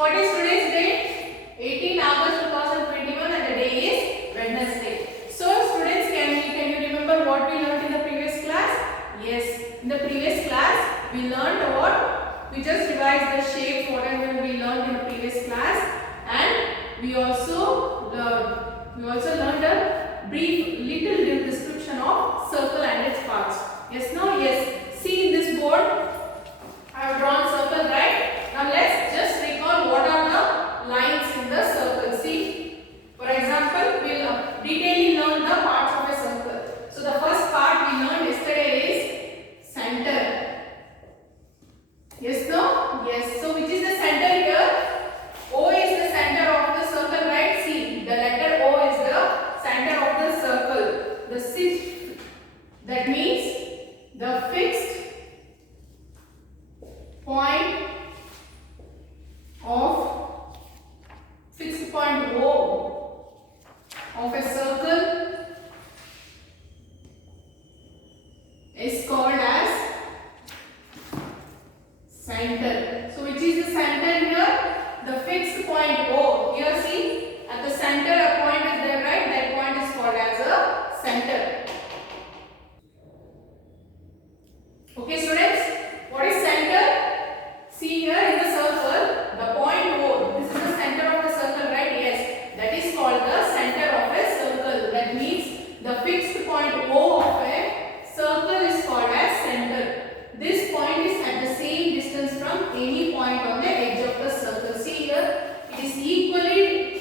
what is today's date? 18 August 2021 and the day is Wednesday. So students, can you remember what we learned in the previous class? Yes, in the previous class we learned about, we just revised the shapes whatever we learned in the previous class, and we also learned a little description of circle and its parts. Yes, no? Yes. See in this board, I have drawn circle, right? Now let's just recall what are the lines in the circle. See, for example, we will detailing learn the parts of a circle. So the first part we learned yesterday is center. Yes, no? Yes. So which is the center here? O is the center of the circle, right? See, the letter O is the center of the circle. The sixth, that means the fixed point O of a circle is called as center. So which is the center here? The fixed point O. Here see, at the center a point is there, right? That point is called as a center. Okay students, what is center? See here in the circle, the point O, this is the center of the circle, right? Yes, that is called the center of a circle. That means the fixed point O of a circle is called as center. This point is at the same distance from any point on the edge of the circle. See here, it is equally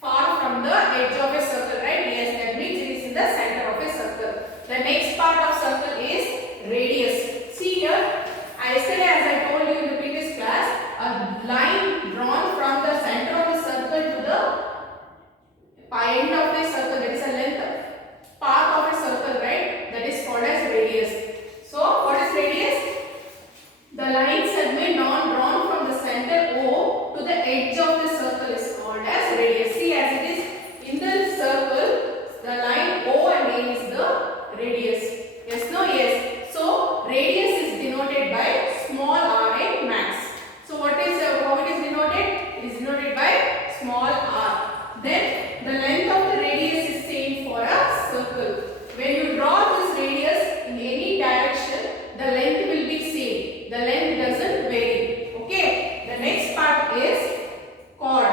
far from the edge of a circle, right? Yes, that means it is in the center of a circle. The next part of circle is radius. See here, yesterday as I told you in the previous class, a line drawn from the center of the circle to the end of the circle, that is a length path of a circle, right? That is called as radius. So what is radius? The line segment drawn from the center O to the edge of the circle is called as radius. See, as it is in the circle, the line O and A is the radius. Yes, no? Yes. So radius is denoted by small r in max. So what is how it is denoted? It is denoted by small r. Then the length of the radius is same for a circle. When you draw this radius in any direction, the length will be same. The length doesn't vary. Okay. The next part is chord.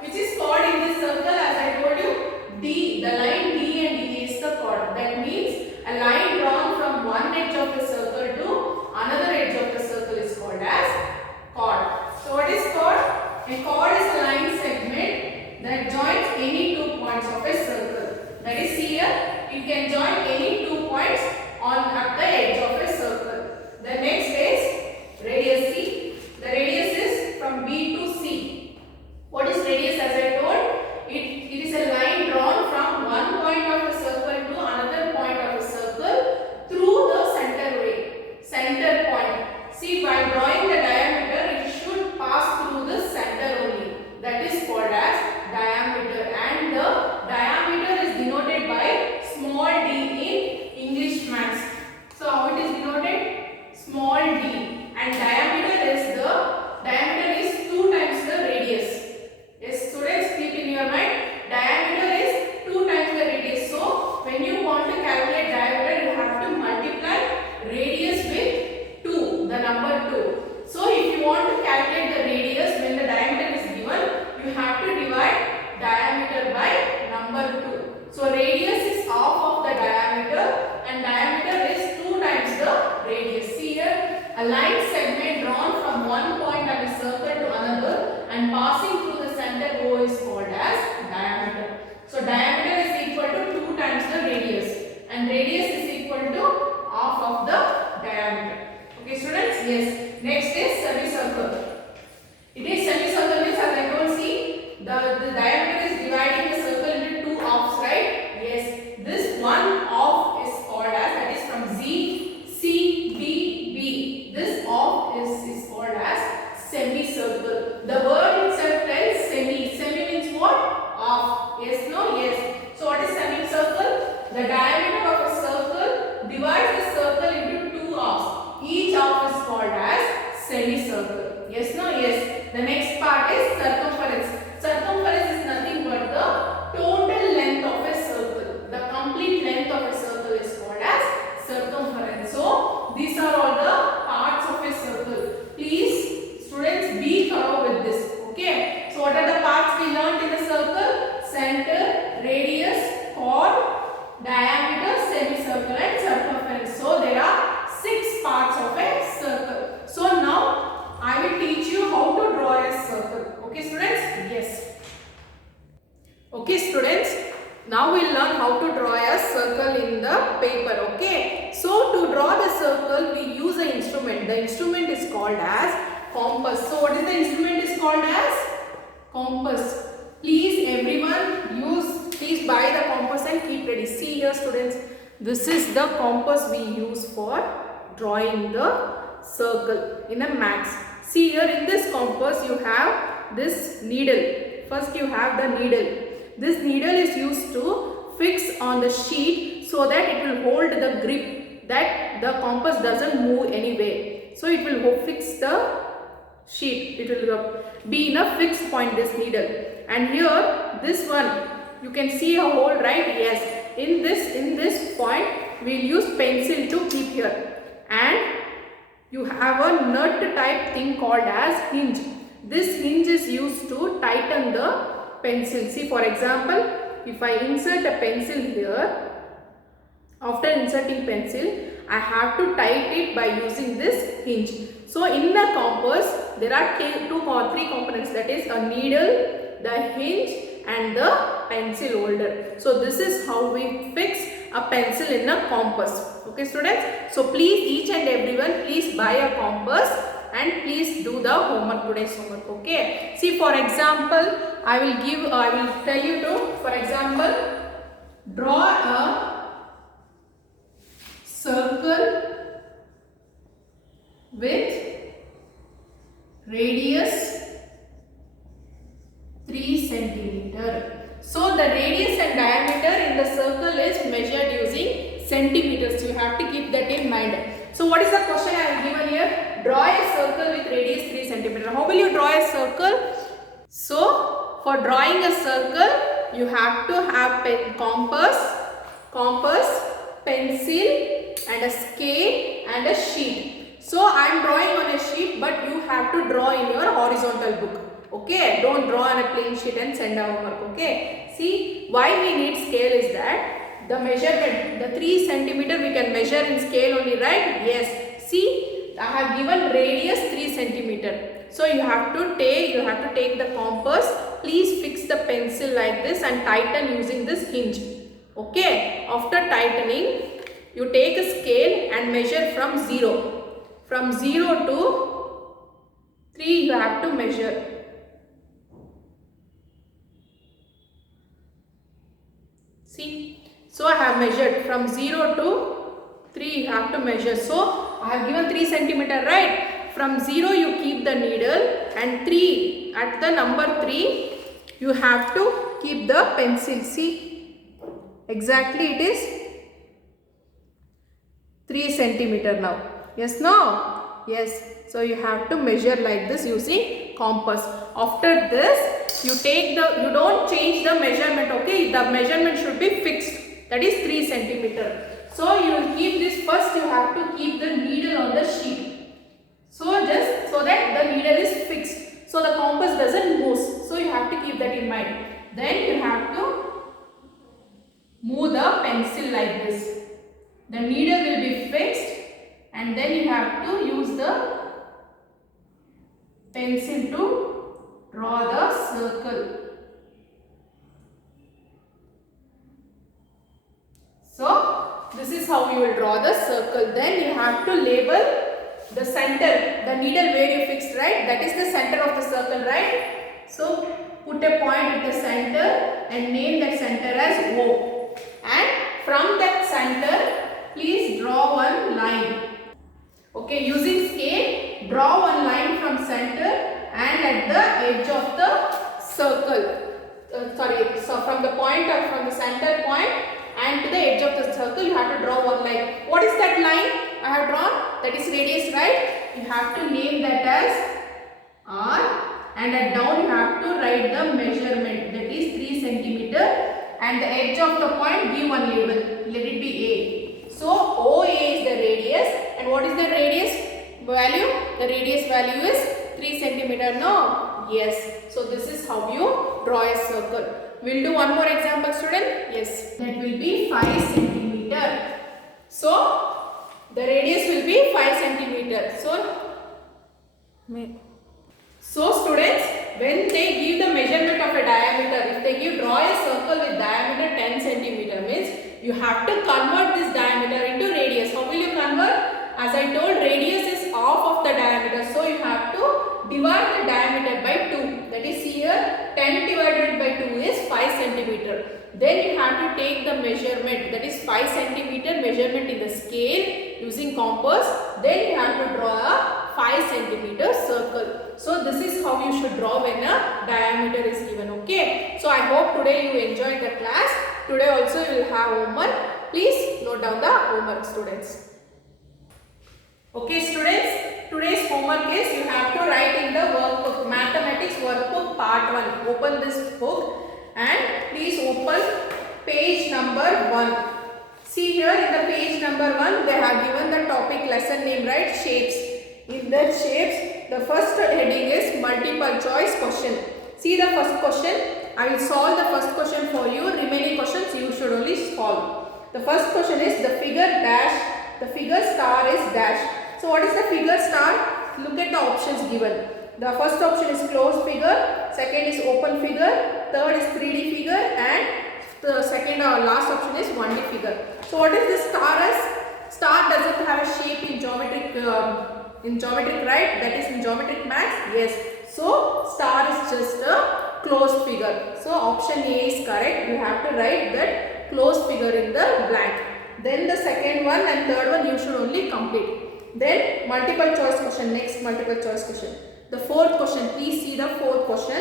Which is chord in this circle? As I told you, D. The line D and E is the chord. That means a line drawn from one edge of the circle to another edge of the circle is called as chord. So what is chord? A chord is a line segment that joins any 2 points of a circle. That is here, you can join any 2 points at the edge of a circle. The next is radius. C. The radius is from B to C. What is radius? As I told, it is a line drawn from one point of a circle to another point of a circle through the center point. See, by drawing the diameter, it should pass through the center only. That is called as diameter, and the diameter is denoted by small d in English maths. So how it is denoted? Small d, and diameter is 2 times the radius. Yes, students, keep in your mind, diameter is 2 times the radius. So when you want to calculate diameter, you have to multiply radius with 2, the number 2. So if you want to calculate the radius when the diameter is given, you have to divide diameter by number 2. So radius is half of the diameter, and diameter is 2 times the radius. See here, a line segment drawn from one point on a circle to another and passing through the center O is called as diameter. So diameter is equal to 2 times the radius, and radius is equal to half of the diameter. Okay students? Yes. Next is semicircle. It is semicircle means, as I told, see, the diameter is dividing the circle into 2 halves, right? Yes. This one half is called as, that is from Z, C, B, B. This half is called as semicircle. The word itself tells semi. Semi means what? Half. Yes, no? Yes. So what is semicircle? The diameter of a circle divides the circle into 2 halves. Each half is called as semicircle. Yes, no? Yes. The next part is circumference. Circumference is nothing but the total length of a circle. The complete length of a circle is called as circumference. So these are all the parts of a circle. Please students be thorough with this. Okay. So what are the parts we learned in the circle? Center, radius, chord, diameter, semicircle and circumference. So there are 6 parts of a circle. So now I will teach you how to draw a circle. Okay students? Yes. Okay students, now we will learn how to draw a circle in the paper. Okay. So to draw the circle we use an instrument. The instrument is called as compass. So what is the instrument is called as? Compass. Please everyone please buy the compass and keep ready. See here students, this is the compass we use for drawing the circle in a max. See here in this compass you have this needle. First you have the needle. This needle is used to fix on the sheet so that it will hold the grip, that the compass doesn't move anywhere. So it will fix the sheet. It will be in a fixed point, this needle. And here this one you can see a hole, right? Yes. In this point we will use pencil to keep here. And you have a nut type thing called as hinge. This hinge is used to tighten the pencil. See, for example, if I insert a pencil here, after inserting pencil, I have to tighten it by using this hinge. So in the compass, there are 2 or 3 components, that is a needle, the hinge and the pencil holder. So this is how we fix a pencil in a compass. Okay students? So please each and everyone please buy a compass and please do the homework, today's homework. Okay. See, for example, I will tell you to, for example, draw a circle with radius 3 centimeter. So the radius and diameter in the circle is measured using centimeters. You have to keep that in mind. So what is the question I have given here? Draw a circle with radius 3 centimeter. How will you draw a circle? So for drawing a circle, you have to have compass, pencil and a scale and a sheet. So I am drawing on a sheet, but you have to draw in your horizontal book. Okay, don't draw on a plain sheet and send our homework. Okay, see why we need scale is that the measurement, the 3 centimeter we can measure in scale only, right? Yes. See, I have given radius 3 centimeter. So you have to take the compass. Please fix the pencil like this and tighten using this hinge. Okay. After tightening, you take a scale and measure from 0. From 0 to 3 you have to measure. See, so I have measured from 0 to 3 you have to measure. So I have given 3 centimeter, right? From 0 you keep the needle and 3, at the number 3 you have to keep the pencil. See, exactly it is 3 centimeter now. Yes, no? Yes. So you have to measure like this using compass. After this, you don't change the measurement. Okay, the measurement should be fixed. That is 3 centimeter. So you will keep this first. You have to keep the needle on the sheet. So just so that the needle is fixed. So the compass doesn't move. So you have to keep that in mind. Then you have to move the pencil like this. The needle will be fixed. And then you have to use the pencil to draw the circle. So this is how you will draw the circle. Then you have to label the center, the needle where you fixed, right? That is the center of the circle, right? So put a point at the center and name that center as O. And from that center, please draw one line. Okay, using scale, draw one line from center and at the edge of the circle. So from the point or from the center point and to the edge of the circle, you have to draw one line. What is that line I have drawn? That is radius, right? You have to name that as R and at down you have to write the measurement, that is 3 centimeter, and the edge of the point give one label, let it be A. So OA is the radius, and what is the radius value? The radius value is 3 centimeter. No? Yes. So this is how you draw a circle. We'll do one more example, student. Yes. That will be 5 centimeter. So the radius will be 5 centimeter. So students, when they give the measurement of a diameter, if they give draw a circle with diameter 10 centimeter, means you have to convert this diameter into radius. How will you convert? As I told, radius is half of the diameter. So you have to divide the diameter by 2. That is here 10 divided by 2 is 5 centimeter. Then you have to take the measurement, that is 5 centimeter measurement in the scale using compass. Then you have to draw a 5 centimeter circle. So this is how you should draw when a diameter is given. Okay. So I hope today you enjoyed the class. Today also you will have homework. Please note down the homework, students. Okay students, today's homework is you have to write in the workbook, mathematics workbook part 1. Open this book and please open page number 1. See here in the page number 1 they have given the topic lesson name, right? Shapes. In that shapes, the first heading is multiple choice question. See the first question. I will solve the first question for you. Remaining questions you should only solve. The first question is the figure dash, the figure star is dash. So what is the figure star? Look at the options given. The first option is closed figure, second is open figure, third is 3D figure, and the second or last option is 1D figure. So what is this star as? Star doesn't have a shape in geometric right? That is in geometric max. Yes. So star is just a closed figure. So option A is correct. You have to write that closed figure in the blank. Then the second one and third one you should only complete. Then multiple choice question. Next multiple choice question. The fourth question. Please see the fourth question.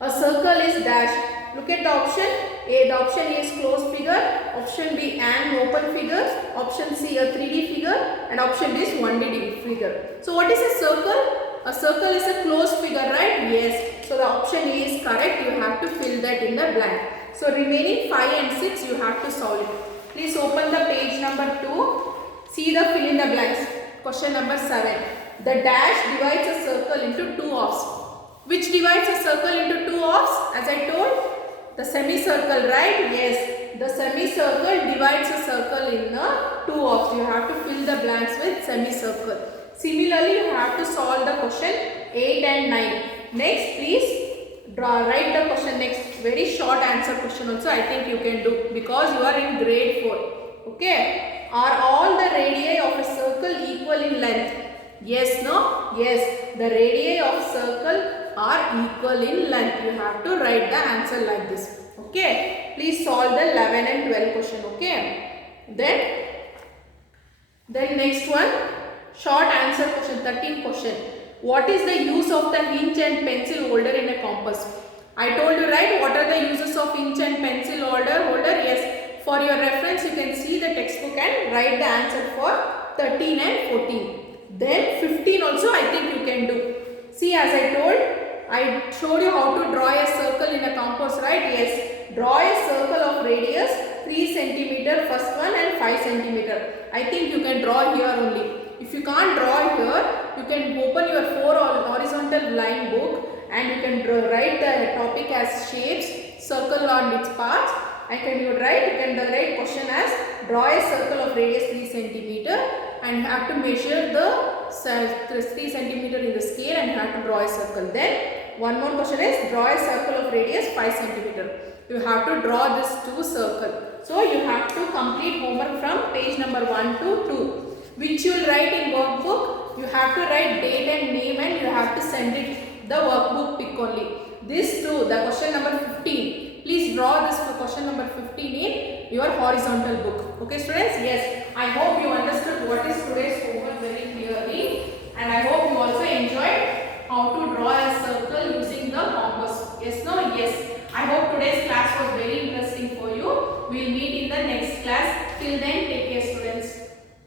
A circle is dash. Look at the option A. The option A is closed figure. Option B an open figure. Option C a 3D figure. And option D is 1D figure. So what is a circle? A circle is a closed figure, right? Yes. So the option A is correct. You have to fill that in the blank. So remaining 5 and 6 you have to solve it. Please open the page number 2. See the fill in the blanks. Question number 7. The dash divides a circle into 2 halves. Which divides a circle into 2 halves? As I told, the semicircle, right? Yes. The semicircle divides a circle in 2 halves. You have to fill the blanks with semicircle. Similarly, you have to solve the question 8 and 9. Next, please write the question next. Very short answer question also I think you can do because you are in grade 4. Okay. Are all the radii of a circle equal in length? Yes, no? Yes. The radii of circle are equal in length. You have to write the answer like this. Okay. Please solve the 11 and 12 question. Okay. Then next one. Short answer question. 13 question. What is the use of the hinge and pencil holder in a compass? I told you, right? What are the uses of hinge and pencil holder? Yes. For your reference, you can see the textbook and write the answer for 13 and 14. Then 15 also I think you can do. See, as I told, I showed you how to draw a circle in a compass, right? Yes. Draw a circle of radius 3 centimeter first one and 5 centimeter. I think you can draw here only. If you can't draw here, you can open your 4 horizontal line book and you can write the topic as shapes, circle on its parts. You can write question as draw a circle of radius 3 centimeter and you have to measure the 3 centimeter in the scale and you have to draw a circle. Then one more question is draw a circle of radius 5 centimeter. You have to draw this 2 circle. So you have to complete homework from page number 1 to 2. Which you will write in workbook. You have to write date and name and you have to send it the workbook pic only. This too, the question number 15. Please draw this for question number 15 in your horizontal book. Okay students? Yes. I hope you understood what is today's homework very clearly and I hope you also enjoyed how to draw a circle using the compass. Yes, no? Yes. I hope today's class was very interesting.